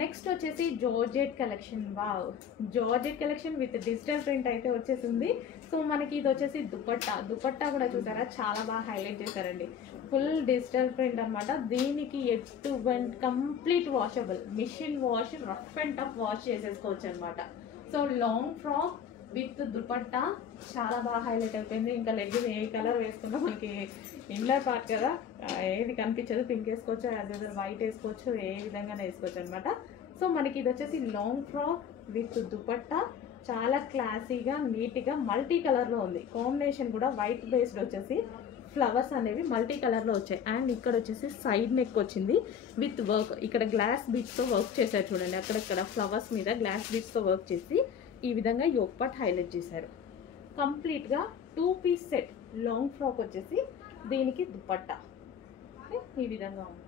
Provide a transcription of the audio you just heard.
Next వచ్చేసి georgette collection. Wow, georgette collection with digital print అయితే వచ్చేసింది. సో మనకి ఇది వచ్చేసి దుపట్టా కూడా చూసారా, చాలా బాగా హైలైట్ చేశారండి. ఫుల్ డిజిటల్ ప్రింట్ అనమాట. దీనికి ఎటువంటి complete washable, machine wash, rough and tough wash చేసేసుకోవచ్చు అనమాట. So long frock with dupatta చాలా బాగా హైలైట్ అయిపోయింది. ఇంకా లెగ్గిన్ ఏ కలర్ వేసుకున్నా మనకి ఇన్నర్ పార్ట్ కదా, ఏది కనిపించదు. పింక్ వేసుకోవచ్చు, యాజ్ వైట్ వేసుకోవచ్చు, ఏ విధంగా వేసుకోవచ్చు అనమాట. సో మనకి ఇది వచ్చేసి లాంగ్ ఫ్రాక్ విత్ దుపట్టా, చాలా క్లాసీగా నీట్గా మల్టీ కలర్లో ఉంది. కాంబినేషన్ కూడా వైట్ బేస్డ్ వచ్చేసి ఫ్లవర్స్ అనేవి మల్టీ కలర్లో వచ్చాయి. అండ్ ఇక్కడ వచ్చేసి సైడ్ నెక్ వచ్చింది విత్ వర్క్. ఇక్కడ గ్లాస్ బీడ్స్తో వర్క్ చేశారు చూడండి, అక్కడక్కడ ఫ్లవర్స్ మీద గ్లాస్ బీడ్స్తో వర్క్ చేసి ఈ విధంగా యోక్ పార్ట్ హైలైట్ చేశారు. కంప్లీట్గా 2 పీస్ సెట్ లాంగ్ ఫ్రాక్ వచ్చేసి దీనికి దుపట్టా ఈ విధంగా ఉంది.